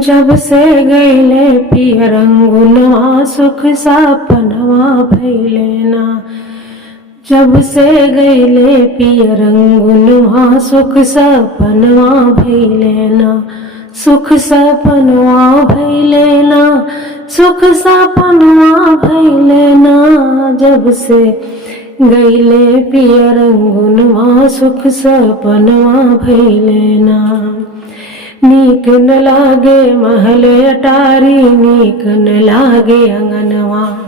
जब से गईले पिया रंगुनवा सुख सपनवा भइले ना। जब से गईले पिया रंगुनवा सुख सपनवा भइले ना। सुख सपनवा भइले ना। सुख सपनवा भइले ना। जब से गईले पिया रंगुनवा सुख सपनवा भइले ना। नीक न लागे महल अटारी, नीक न लागे अंगनवा।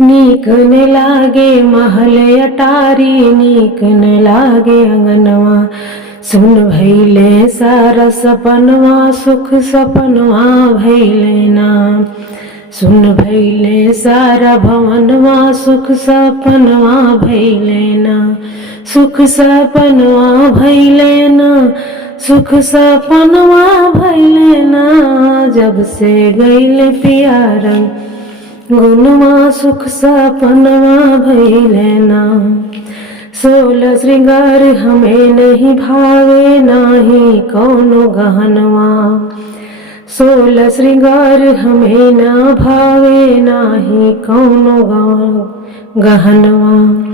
नीक न लागे महल अटारी, नीक न लागे अंगनवा। सुन भइले सारा सपनवा सुख सपनवा भइले ना। सुन भइले सारा भवनवा सुख सपनवा भइले ना। सुख सपनवा भइले ना। सुख सपनवा भइले ना। जब से गईले पिया रंगुनवा सुख सपनवा भइले ना। सोलह श्रृंगार हमें नहीं भावे, नाही कौनो गहनवा। सोलह श्रृंगार हमें ना भावे, नाही कौनो गहनवा।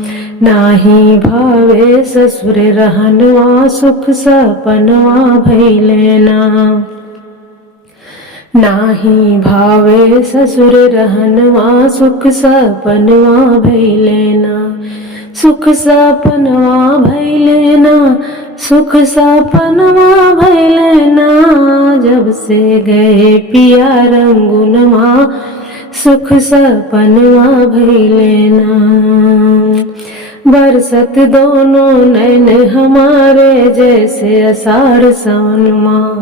नाही भावे ससुर रहनवा सुख सपनवा भइले ना। नाही भावे ससुर रहनवा सुख सपनवा भइले ना। सुख सपनवा भइले ना। सुख सपनवा भइले ना। जब से गए पिया रंगुनवा सुख सपनवा भइले ना। बरसत दोनों नैन हमारे जैसे आषाढ़ सावनमा।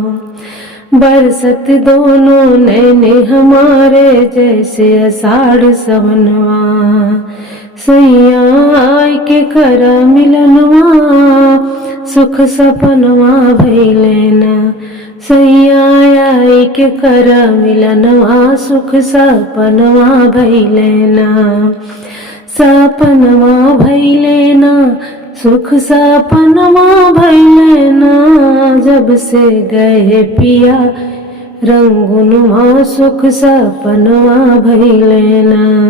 बरसत दोनों नैन हमारे जैसे आषाढ़ सावनवा। सैया आय के कर मिलनवा सुख सपनवा भइले ना। सैया आय के कर मिलनवा सुख सपनवा भइले ना। सपनवा भइले ना। सुख सपनवा भइले ना। जब से गए पिया रंगुनवा सुख सपनवा भइले ना।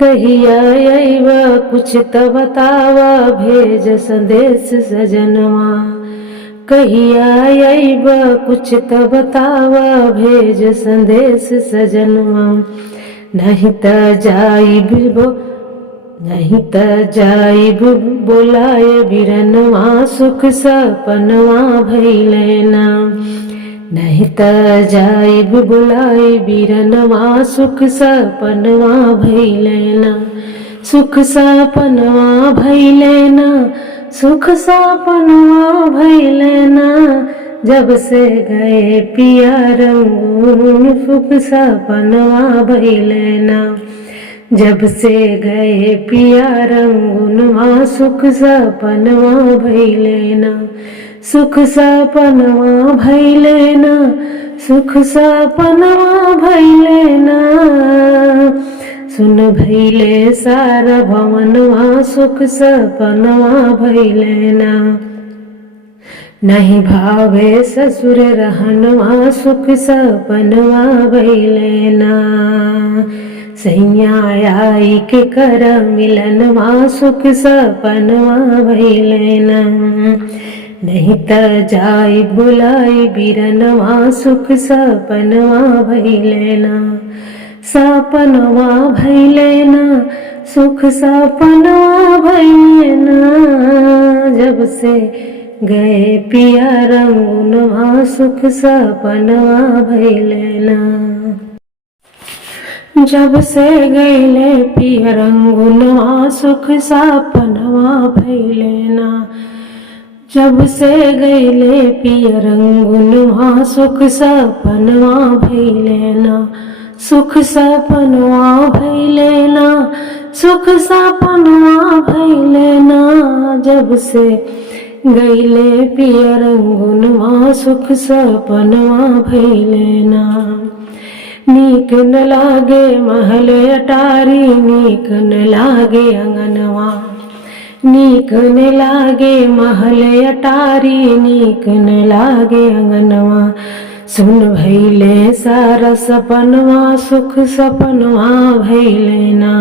कहिया अइब कुछ त बतावा, भेज संदेश सजनवा। कहिया अइब कुछ त बतावा, भेज संदेश सजनवा। नहीं त जाइब बोलाए बिरनवा सुख सपनवा भइले ना। नहीं त जाइब बोलाए बिरनवा सुख सपनवा भइले ना। सुख सपनवा भइले ना। सुख सपनवा भइले ना। जब से गए पिया रंगुन सुख सपनवा भइले ना। जब से गए पिया रंगुनवा सुख सपनवा भइले ना। सुख सपनवा भइले ना। सुख सपनवा भइले ना। सुन भइले सारा भवनवा सुख सपनवा भइले ना। नहीं भावे ससुर रहनवा सुख सपनवा भइले ना। सैया आई के कर मिलनवा सुख सपनवा भइले ना। नहीं त जाई बुलाई बिरनवा सुख सपनवा भइले ना। सपनवा भइले ना। सुख सपनवा भइले ना। जब से गए पिया रंगुनवा सुख सपनवा भइले ना। जब से गईले पिया रंगुनवा सुख सपनवा भइले ना। जब से गईले पिया रंगुनवा सुख सपनवा भइले ना। सुख सपनवा भइले ना। सुख सपनवा भइले ना। जब से गईले पिया रंगुनवा सुख सपनवा भइले ना। नीक न लागे महल अटारी, नीक न लागे अंगनवा। नीक न लागे महल अटारी, नीक न लागे अंगनवा। सुन भैले सारा सपनवा सुख सपनवा भैले ना।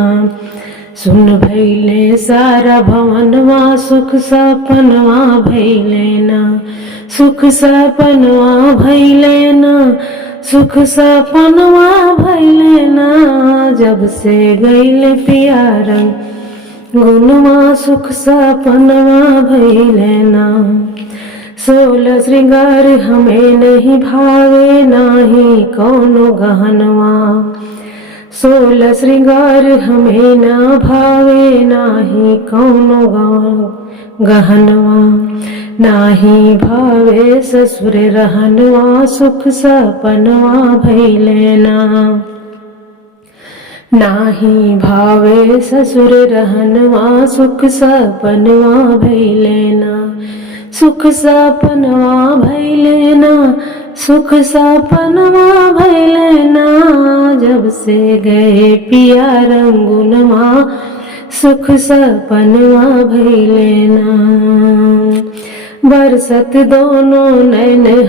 सुन भैले सारा भवनवा सुख सपनवा भैले ना। सुख सपनवा भैले ना। सुख सपनवा भैले ना। जब से गईले पियारन गुनवा सुख सपनवा भैले ना। 16 श्रृंगार हमें नहीं भावे नाही कौनो गहनवा। 16 श्रृंगार हमें ना भावे नाही कौनो गहनवा। नाही भावे ससुर रहनवा सुख सपनवा भैले ना। नाही भावे ससुर रहनवा सुख सपनवा भैले ना। सुख सपनवा भैले ना। सुख सपनवा भैले ना। जब से गए पिया रंगुनवा सुख सपनवा भैले ना। बरसत दोनों नैन